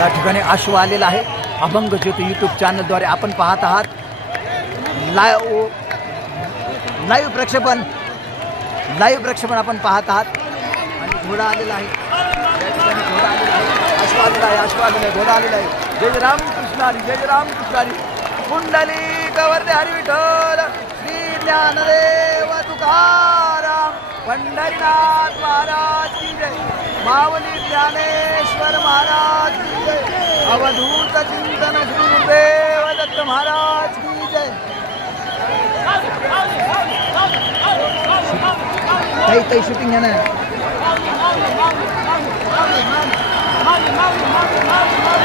या ठिकाणी अश्व आलेला आहे. अभंग ज्योती यूट्यूब चॅनलद्वारे आपण पाहत आहात. लाईव्ह प्रक्षेपण आपण पाहत आहात. आणि घोडा आलेला आहे. या ठिकाणी घोडा आलेला आहे. अश्व आलेला आहे. घोडा आलेला आहे. जय राम कृष्ण हरी, जय राम कृष्ण हरी. कुंडली कवर्धे हरी विठ्ठल, श्री ज्ञानदेव तुकाराम, पंढरीनाथ महाराज की जय, माऊली ज्ञानेश्वर महाराज की जय, अवधूत चिंतन श्री गुरुदेव दत्त महाराज की जय. काही शूटिंग आहे ना.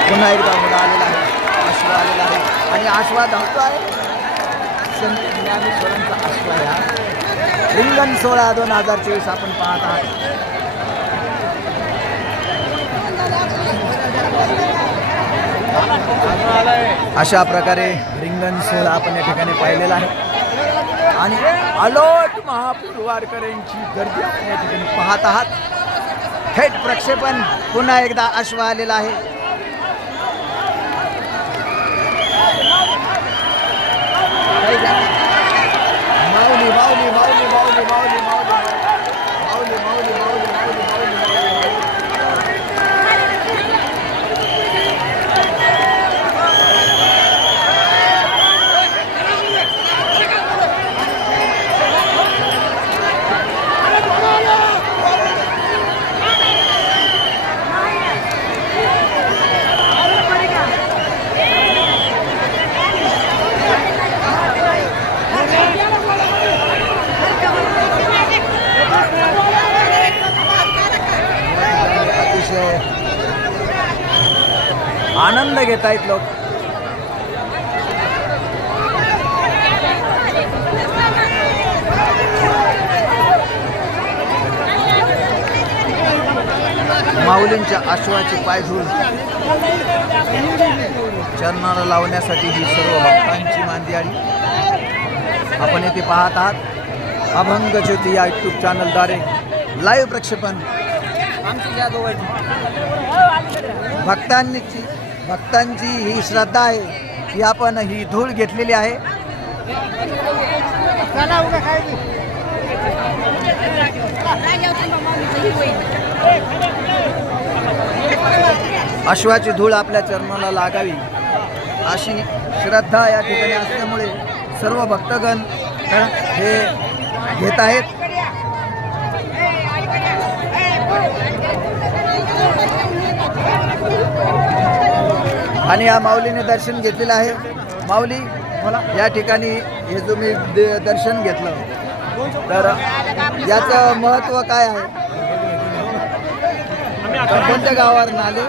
पुन्हा एकदा घोडा आलेला आहे. अश्व आलेला आहे आणि अश्वा धावतो आहे. संत ज्ञानेश्वरांचा अश्व आहे. रिंगण सोहळा 2024 आपण पाहत आहात. अशा प्रकारे रिंगण सोहळा आपण या ठिकाणी पाहिलेला आहे. आणि अलोट महापूर वारकऱ्यांची गर्दी आपण या ठिकाणी पाहत आहात. थेट प्रक्षेपण पुन्हा एकदा अश्व आलेला आहे. माऊली माऊली माऊली माऊली माऊली माऊली माऊली माऊली माऊली आनंद घेत आहेत लोक. माऊलींच्या अश्वाची पायधूल चरणाला लावण्यासाठी ही सर्व भक्तांची मांदियाळी आपण येथे पाहत आहात. अभंग ज्योती या यूट्यूब चॅनलद्वारे लाईव्ह प्रक्षेपण. भक्तांची ही श्रद्धा आहे की आपण ही धूळ घेतलेली आहे. अश्वाची धूळ आपल्या चरणाला लागावी अशी श्रद्धा या ठिकाणी असल्यामुळे सर्व भक्तगण हे घेत आहेत. आणि या माऊलीने दर्शन घेतलेलं आहे. माऊली मला या ठिकाणी हे जो मी दर्शन घेतलं तर याचं महत्त्व काय आहे? कोणत्या गावावर आले?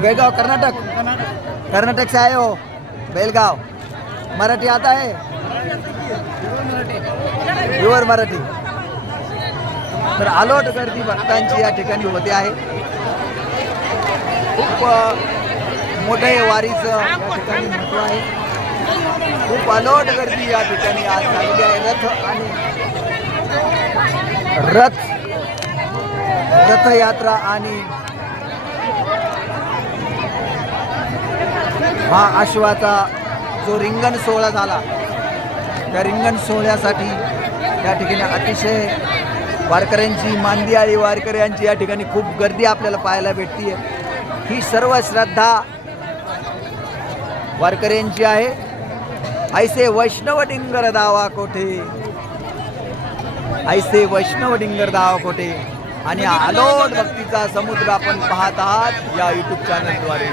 बेलगाव कर्नाटक से आए हो. बेलगाव. मराठी आता है? प्युअर मराठी. तर अलोट गर्दी भक्तांची या ठिकाणी होते आहे. खूप मोठे वारीचं या ठिकाणी महत्त्व आहे. खूप अलोट गर्दी या ठिकाणी आज झालेली आहे. रथयात्रा आणि हा अश्वाचा जो रिंगण सोहळा झाला त्या रिंगण सोहळ्यासाठी या ठिकाणी अतिशय वारकऱ्यांची मांदियाळी वारकऱ्यांची या ठिकाणी खूप गर्दी आपल्याला पाहायला भेटते. ही सर्व श्रद्धा वारकऱ्यांची आहे. ऐसे वैष्णव डिंगर दावा कोठे, ऐसे वैष्णव डिंगर दावा कोठे. आणि अलोट भक्तीचा समुद्र आपण पाहत आहात या यूट्यूब चॅनलद्वारे.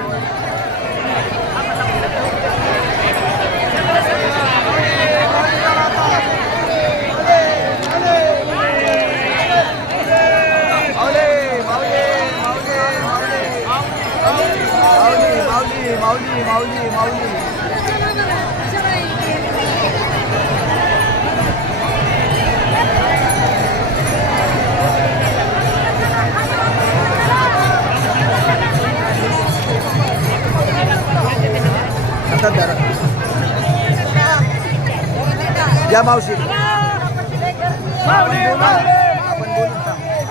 माऊली माऊली माऊली. या मावशी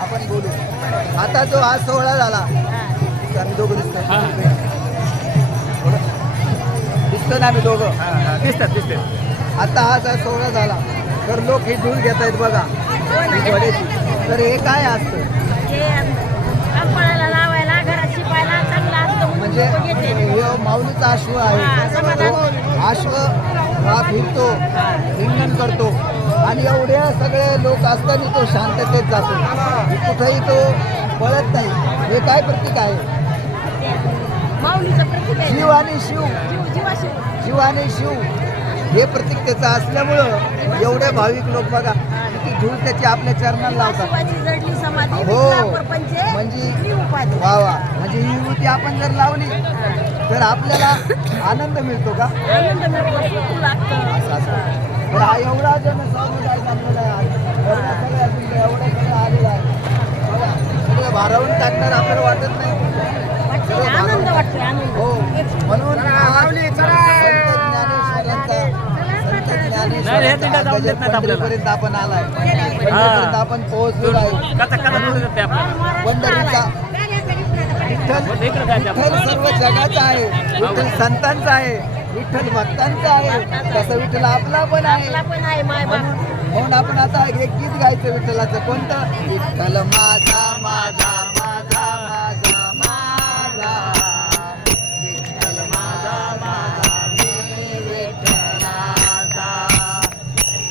आपण बोलू. आता जो हा सोहळा झाला आम्ही दोघं दिसतोय दिसतो ना आम्ही दोघं दिसतात आता हा जर सोहळा झाला तर लोक ही धूळ घेत आहेत बघा ही घोड्याची. तर हे काय असतं कंपळाला लावायला घरात शिपायला चांगलं असतं म्हणजे हे माऊलीचा अश्व आहे तो अश्व हा फिरतो रिंगण करतो आणि एवढ्या सगळे लोक असताना तो शांततेत जातो कुठेही तो पळत नाही. हे काय प्रतीक आहे माऊलीचं प्रतीक आहे. शिव आणि शिव जीवाशी शिव आणि शिव हे प्रतीक त्याचं असल्यामुळं एवढे भाविक लोक बघा किती धूळ त्याची आपल्या चरणाला लावतात. शिवाची जडली समाधी हो प्रपंच म्हणजे उपाधी वा वा म्हणजे ही युवती आपण जर लावली तर आपल्याला आनंद मिळतो का आनंद मिळतो सुख लागतं. असं असं. तर हा एवढा जण समुदाय जमलेला आहे एवढ्या सगळ्या तुमच्या एवढं सगळं आलेलं आहे बघा सगळं भारावून टाकणार आपल्याला वाटत नाही सगळं आनंद भारावून वाटतोय आनंद. हो म्हणून पंढरीपर्यंत आपण आलाय पंढरीपर्यंत आपण पोहोचलेलो आहे. पंढरीचा विठ्ठल सर्व जगाचा आहे विठ्ठल संतांचा आहे विठ्ठल भक्तांचा आहे तसं विठ्ठल आपला पण आहे. आपला पण आहे माय बाप. म्हणून आपण आता एक गीत गायचं विठ्ठलाचं कोणतं विठ्ठल माझा माझा माझा माझा माझा विठ्ठल माझा माझा मी विठ्ठलाचा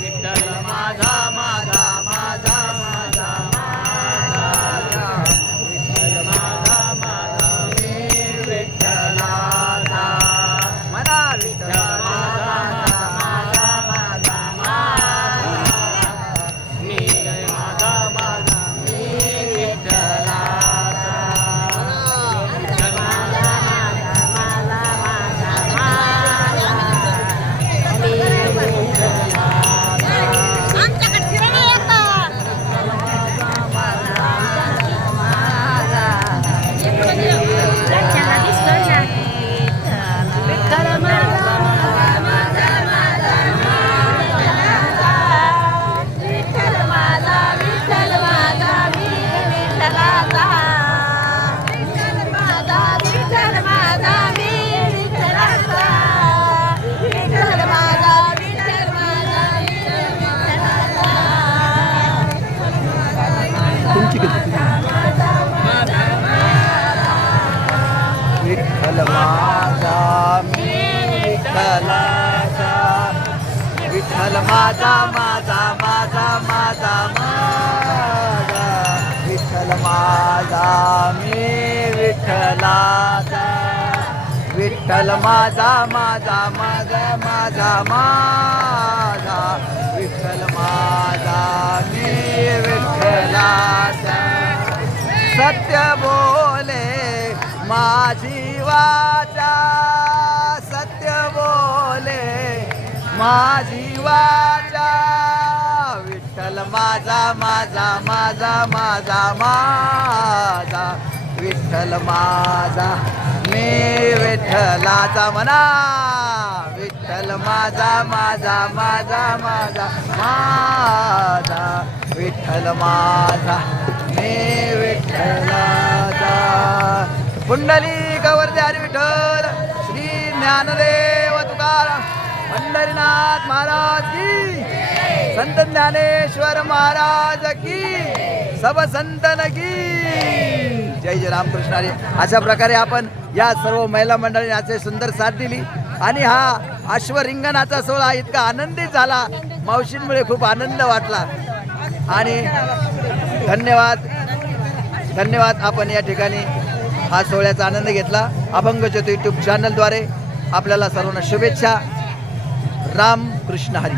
विठ्ठल माझा माझा माझा माझा माझा विठ्ठल माझा माझा मी विठ्ठलाचा म्हणा विठ्ठल माझा माझा माझा माझा मी माझा माझा मी विठ्ठलाचा विठ्ठल माझा आमच्याकडे फिरायला येतात. लक्षाला दिसतं ना. विठ्ठल माझा माझा माझा माझा विठ्ठल माझा विठ्ठल माझा मी विठ्ठलाचा विठ्ठल माझा विठ्ठल माझा मी विठ्ठलाचा विठ्ठल माझा विठ्ठल माझा मी विठ्ठलाचा विठ्ठल माझा मी विठ्ठलाचा विठ्ठल माझा माझा माझा माझा माझा विठ्ठल माझा मी विठ्ठलाचा विठ्ठल माझा माझा माझा माझा माझा विठ्ठल माझा मी विठ्ठलाचा सत्य बोले माझी वाचा सत्य बोले माझी वाचा विठ्ठल माझा माझा माझा माझा माझा विठ्ठल माझा मी विठ्ठलाचा म्हणा विठ्ठल माझा माझा माझा माझा माझा विठ्ठल माझा मी विठ्ठलाचा पुंडलिक वरदे हरी विठ्ठल श्री ज्ञानदेव तुकाराम पंढरीनाथ महाराज की संत ज्ञानेश्वर महाराज की सब संतन की जय जय रामकृष्ण हरी. अशा प्रकारे आपण या सर्व महिला मंडळीने याचे सुंदर साथ दिली आणि हा अश्वरिंगणाचा सोहळा इतका आनंदित झाला मावशींमुळे खूप आनंद वाटला आणि धन्यवाद धन्यवाद. आपण या ठिकाणी हा सोहळ्याचा आनंद घेतला. अभंग ज्योती यूट्यूब चॅनलद्वारे आपल्याला सर्वांना शुभेच्छा. राम कृष्ण हरी.